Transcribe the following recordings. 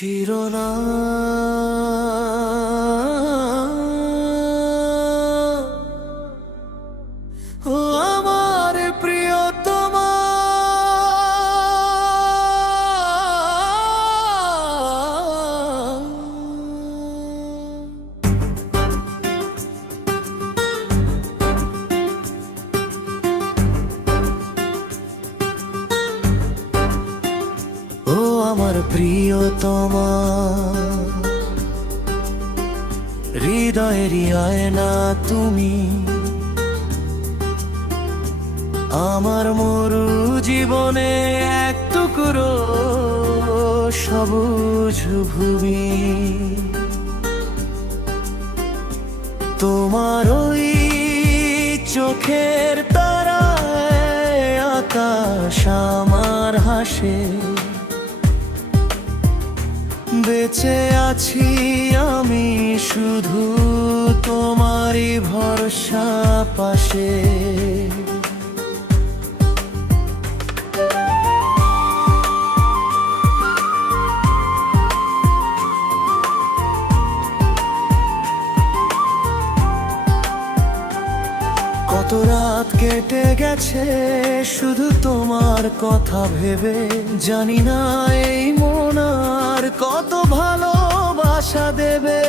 ও আমার প্রিয়তমা, ও আমার প্রিয়তমা, হৃদয়েরই আয়না তুমি, আমার মরু জীবনে এক টুকরো সবুজ ভূমি। তোমার ওই চোখের তারায় আকাশ আমার হাসে, বেঁচে আছি আমি শুধু তোমারই ভরসা পাশে। কত রাত কেটে গেছে শুধু তোমার কথা ভেবে, জানি না এই মন আর কত ভালোবাসা দেবে।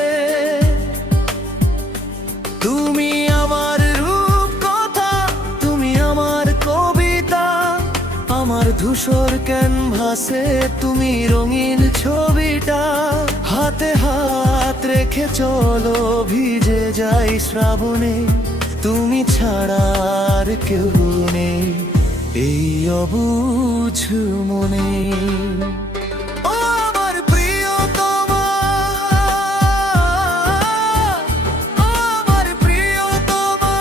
তুমি আমার রূপ কথা, তুমি আমার কবিতা, আমার ধূসর ক্যানভাসে তুমি রঙিন ছবিটা। হাতে হাত রেখে চলো ভিজে যাই শ্রাবণে, তুমি ছাড়া আর কেউ নেই এই অবুঝ মনে। ও আমার প্রিয়তমা, ও আমার প্রিয়তমা,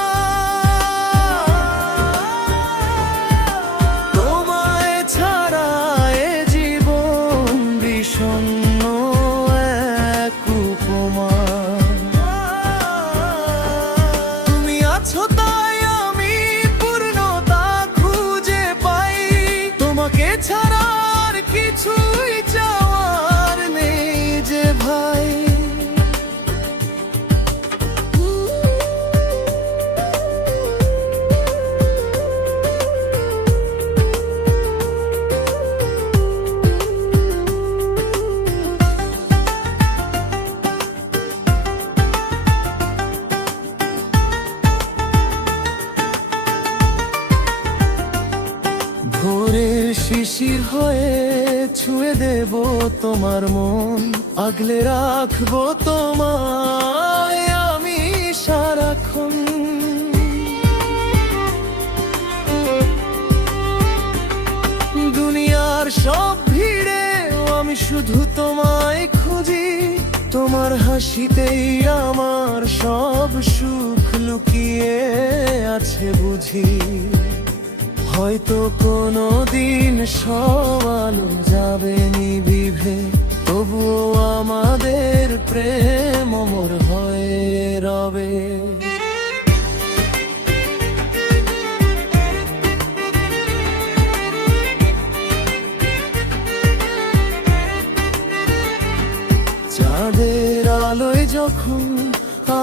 তোমায় ছাড়া এ জীবন বিষণ্ণ এক উপমা। তাই আমি পূর্ণতা খুঁজে পাই, তোমাকে ছাড়া আর কিছুই চাওয়ার নেই যে ভাই। ভোরের শিশির হয়ে ছুঁয়ে দেব তোমার মন, আগলে রাখবো তোমায় আমি সারাক্ষণ। দুনিয়ার সব ভিড়ে আমি শুধু তোমায় খুঁজি, তোমার হাসিতেই আমার সব সুখ লুকিয়ে আছে বুঝি। হয়তো কোনো দিন সব আলো যাবে নিভিবে, তবুও আমাদের প্রেম অমর হয়ে রবে। চাঁদের আলোয় যখন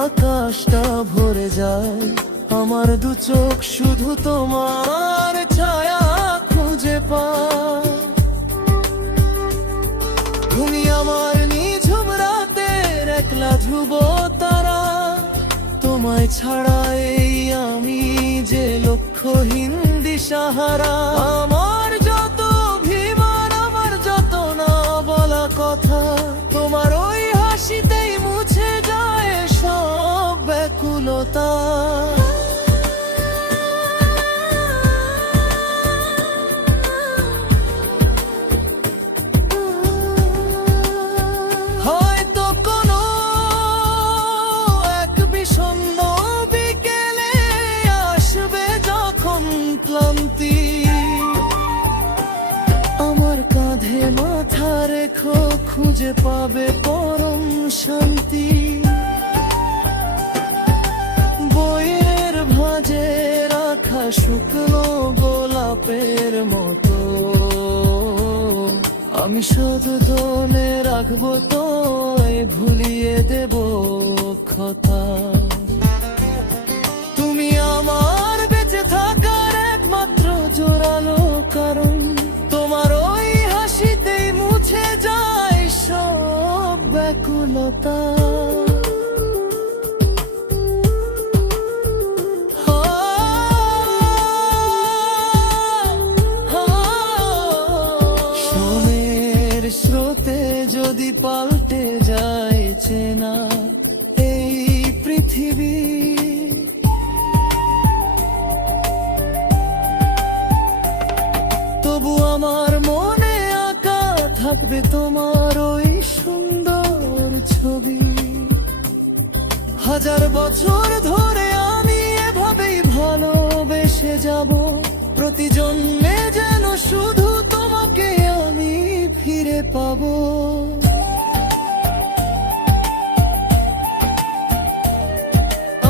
আকাশটা ভরে যায়, আমার দু চোখ শুধু তোমার ছায়া খুঁজে পায়। তুমি আমার নিঝুম রাতের একলা ধ্রুব তারা, তোমায় ছাড়া এই আমি যে লক্ষ্যহীন দিশাহারা। আমার যত অভিমান, আমার যত না বলা কথা, তোমার ওই হাসিতেই মুছে যায় সব ব্যাকুলতা। হয়তো কোনো এক বিষণ্ণ বিকেলে আসবে যখন ক্লান্তি, আমার কাঁধে মাথা রেখো খুঁজে পাবে পরম শান্তি। বইয়ের ভাঁজে রাখা শুকনো গোলাপের মতো আমি সযতনে রাখবো তোয়, ভুলিয়ে দেব কথা। তুমি আমার বেঁচে থাকার একমাত্র জোরালো কারণ, তোমার ওই হাসিতেই মুছে যায় সব ব্যাকুলতা। সময়ের স্রোতে যদি পাল্টে যায় চেনা এই পৃথিবী, তবু আমার মনে আঁকা থাকবে তোমার ওই সুন্দর ছবি। হাজার বছর ধরে আমি এভাবেই ভালোবেসে যাব, প্রতি জন্মে যেন শুধু তোমাকে আমি ফিরে পাবো।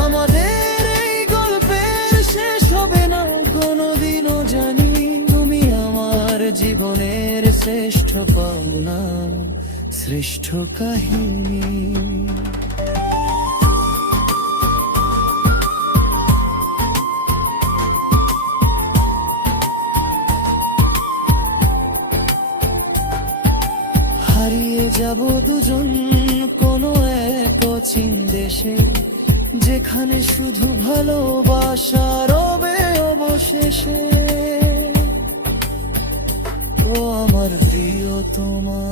আমাদের এই গল্পের শেষ হবে না কোনোদিনও জানি, তুমি আমার জীবনের শ্রেষ্ঠ পাওনা, শ্রেষ্ঠ কাহিনী। হারিয়ে যাব দুজন কোনো এক অচিন দেশে, যেখানে শুধু ভালোবাসা রবে অবশেষে। ও আমার প্রিয়তমা।